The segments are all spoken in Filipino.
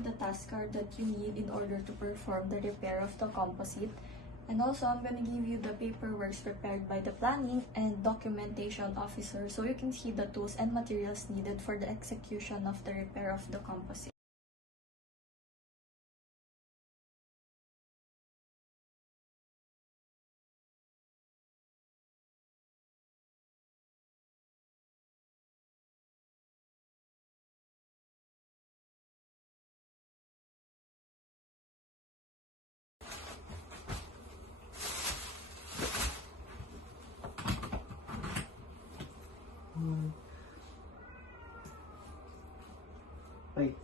the task card that you need in order to perform the repair of the composite. And also, I'm going to give you the paperwork prepared by the planning and documentation officer so you can see the tools and materials needed for the execution of the repair of the composite. Okay.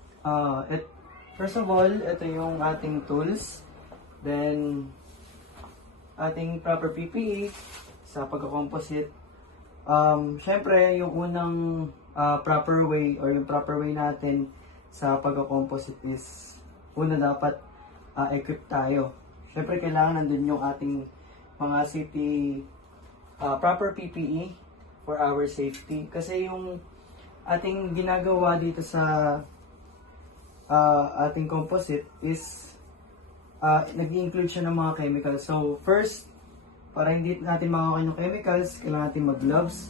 First of all, ito yung ating tools. Then, ating proper PPE sa pagka-composite. Syempre, yung unang proper way or yung proper way natin sa pagka-composite is una dapat equip tayo. Syempre, kailangan nandun yung ating mga safety proper PPE for our safety. Kasi yung ating ginagawa dito sa ating composite is nag-include siya ng mga chemicals. So, first, para hindi natin makakain ng chemicals, kailangan natin mag-gloves.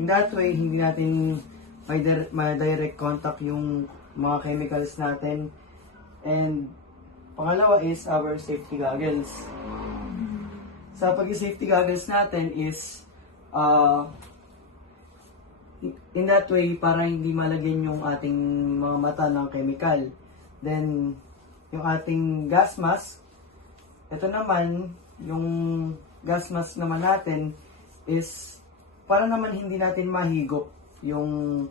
In that way, hindi natin may direct contact yung mga chemicals natin. And, pangalawa is our safety goggles. Sa pag-safety goggles natin is, in that way, para hindi malagyan yung ating mga mata ng chemical. Then, yung ating gas mask, ito naman, yung gas mask naman natin is para naman hindi natin mahigop yung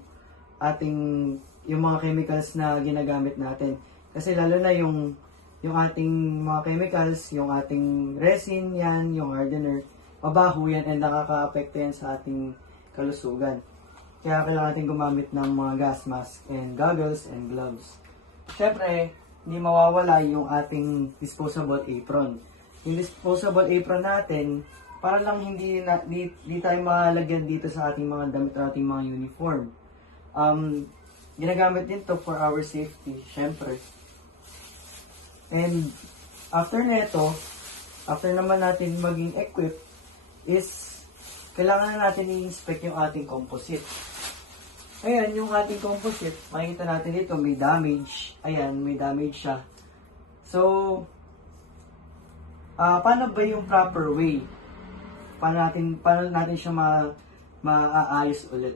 yung mga chemicals na ginagamit natin. Kasi lalo na yung ating mga chemicals, yung ating resin yan, yung hardener, mabaho yan and nakaka-apekto yan sa ating kalusugan. Kaya kailangan natin gumamit ng mga gas mask and goggles and gloves. Siyempre, hindi mawawala yung ating disposable apron. Yung disposable apron natin, para lang hindi tayo malagyan dito sa ating mga damit o ating mga uniform. Ginagamit din to for our safety, syempre. And after naman natin maging equipped, is kailangan na natin i-inspect yung ating composite. Ayan, yung ating composite, makikita natin dito, may damage. Ayan, may damage siya. So, paano ba yung proper way? Paano natin siya maaayos ulit?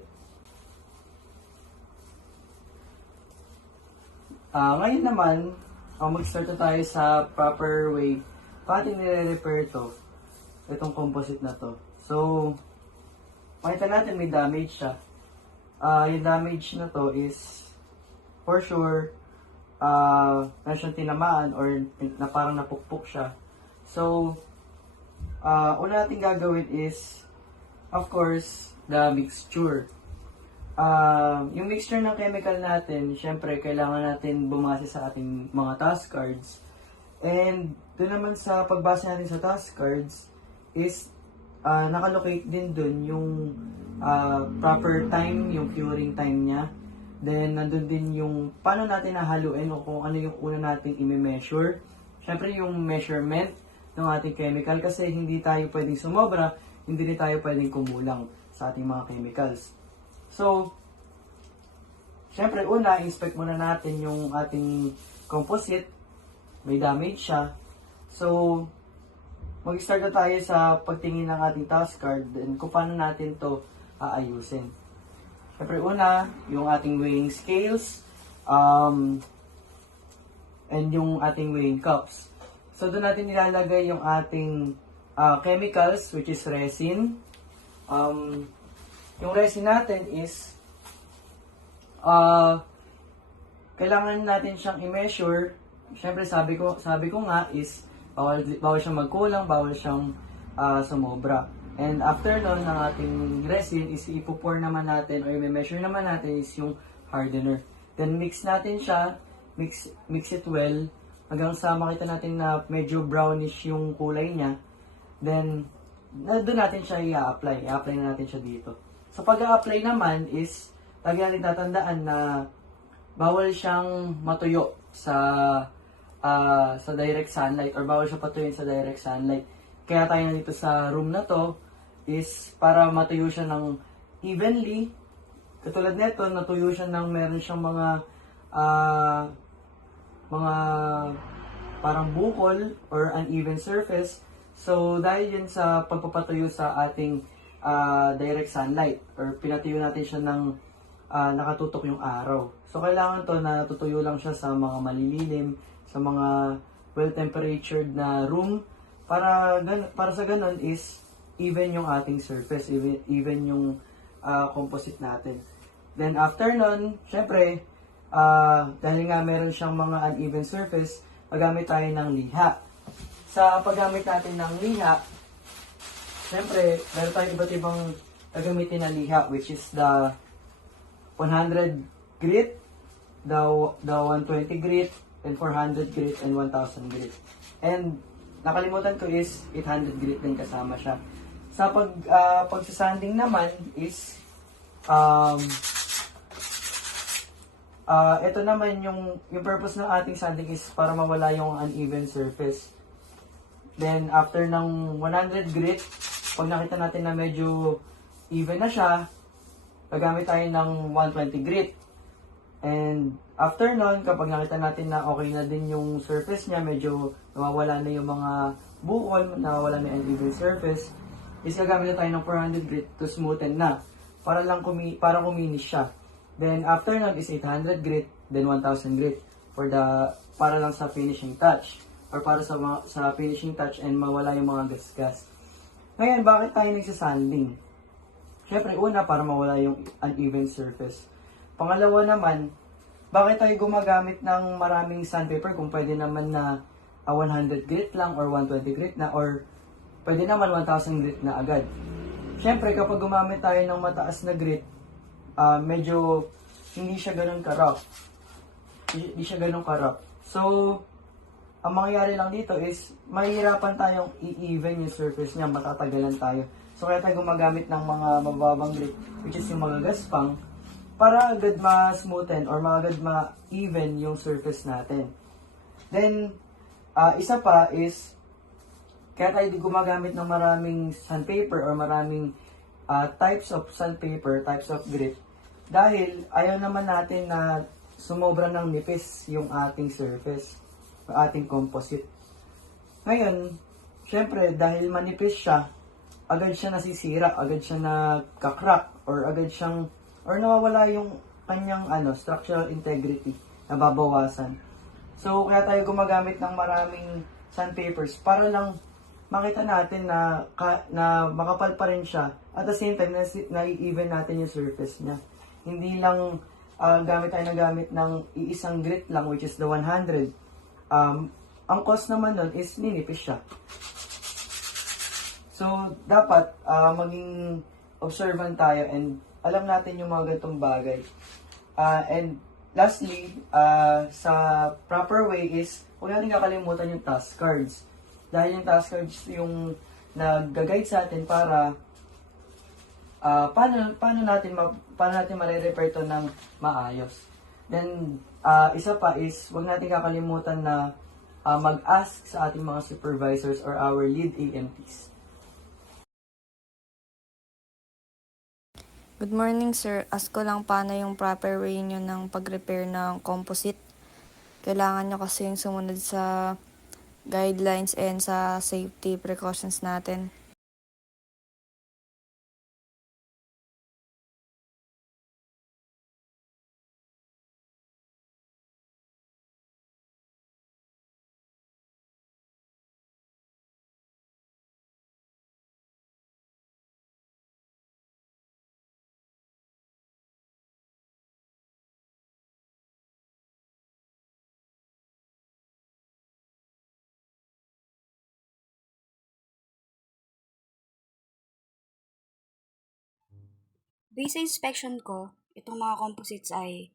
Ngayon naman, mag-start na tayo sa proper way. Paano nire-repair itong composite na to? So, makita natin may damage siya. Yung damage na to is, for sure, na siyang tinamaan or na parang napukpok siya. So, una natin gagawin is, of course, the mixture. Yung mixture ng chemical natin, syempre, kailangan natin bumase sa ating mga task cards. And, doon naman sa pagbase natin sa task cards, is, nakalocate din doon yung proper time, yung curing time niya. Then, nandun din yung paano natin nahaluin o kung ano yung una natin i-measure. Syempre, yung measurement ng ating chemical kasi hindi tayo pwedeng sumobra, hindi rin tayo pwedeng kumulang sa ating mga chemicals. So, syempre, una, inspect muna natin yung ating composite. May damage siya. So, mag-start na tayo sa pagtingin ng ating task card and kung paano natin to aayusin. Siyempre una, yung ating weighing scales and yung ating weighing cups. So doon natin nilalagay yung ating chemicals which is resin. Yung resin natin is kailangan natin siyang i-measure. Siyempre sabi ko nga is bawal siyang magkulang, bawal siyang sumobra. And after nun, ng ating resin is ipo-pour naman natin or i-measure naman natin is yung hardener. Then mix natin siya, mix it well, hanggang sa makita natin na medyo brownish yung kulay niya. Then, doon natin siya i-apply. I-apply na natin siya dito. So pag-a-apply naman is, lagi natin tatandaan na bawal siyang matuyo sa direct sunlight or bawal siya patuyuin sa direct sunlight. Kaya tayo nandito sa room na to is para matuyo siya ng evenly. Katulad nito, natuyo siya ng meron siyang mga parang bukol or uneven surface. So, dahil yun sa pagpapatuyo sa ating direct sunlight or pinatuyo natin siya ng nakatutok yung araw. So, kailangan to na tutuyo lang siya sa mga malililim, sa mga well-temperatured na room para sa ganun is even yung ating surface, even yung composite natin. Then after nun, syempre, dahil nga meron siyang mga uneven surface, paggamit tayo ng liha. Sa paggamit natin ng liha, syempre, meron tayong iba't ibang gagamitin na liha, which is the 100 grit, the 120 grit, and 400 grit, and 1000 grit. And nakalimutan ko is 800 grit din kasama siya. Sa pagsasanding naman is ito naman yung purpose ng ating sanding is para mawala yung uneven surface. Then after ng 100 grit, pag nakita natin na medyo even na siya, gagamit tayo ng 120 grit. And after nun, kapag nakita natin na okay na din yung surface niya, medyo nawawala na yung mga bukol, nawawala na yung uneven surface, is gagamit na tayo ng 400 grit to smoothen na para kuminis siya. Then after nun is 800 grit, then 1000 grit para lang sa finishing touch or para sa finishing touch and mawala yung mga gasgas. Ngayon, bakit tayo nagsasanding? Syempre, una, para mawala yung uneven surface. Pangalawa naman, bakit tayo gumagamit ng maraming sandpaper kung pwede naman na 100 grit lang or 120 grit na or pwede naman 1000 grit na agad. Syempre, kapag gumamit tayo ng mataas na grit, medyo hindi siya ganun ka-rough. Hindi siya ganun ka-rough. So, ang mangyayari lang dito is mahihirapan tayong i-even yung surface niya, matatagalan tayo. So, kaya tayo gumagamit ng mga mababang grit, which is yung mga gaspang, para agad ma-smoothen or agad ma-even yung surface natin. Then, isa pa is, kaya tayo gumagamit ng maraming sandpaper or maraming types of sandpaper, types of grit, dahil ayaw naman natin na sumobra ng nipis yung ating surface, yung ating composite. Ngayon, syempre, dahil manipis siya, agad siya nasisira, agad siya nagka-crack, or nawawala yung kanyang structural integrity, nababawasan. So, kaya tayo gumagamit ng maraming sandpapers para lang makita natin na makapal pa rin siya. At the same time, na-even natin yung surface niya. Hindi lang gamit ng iisang grit lang, which is the 100. Ang cost naman nun is ninipis siya. So, dapat maging observant tayo and alam natin yung mga ganitong bagay. And lastly, sa proper way is, huwag natin kakalimutan yung task cards. Dahil yung task cards yung nag-guide sa atin para paano natin mare-repair to ng maayos. Then, isa pa is, huwag natin kakalimutan na mag-ask sa ating mga supervisors or our lead AMTs. Good morning, sir. Ask ko lang paano yung proper way nyo ng pag-repair ng composite. Kailangan nyo kasi yung sumunod sa guidelines and sa safety precautions natin. Based sa inspection ko, itong mga composites ay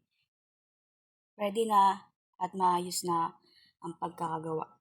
ready na at maayos na ang pagkakagawa.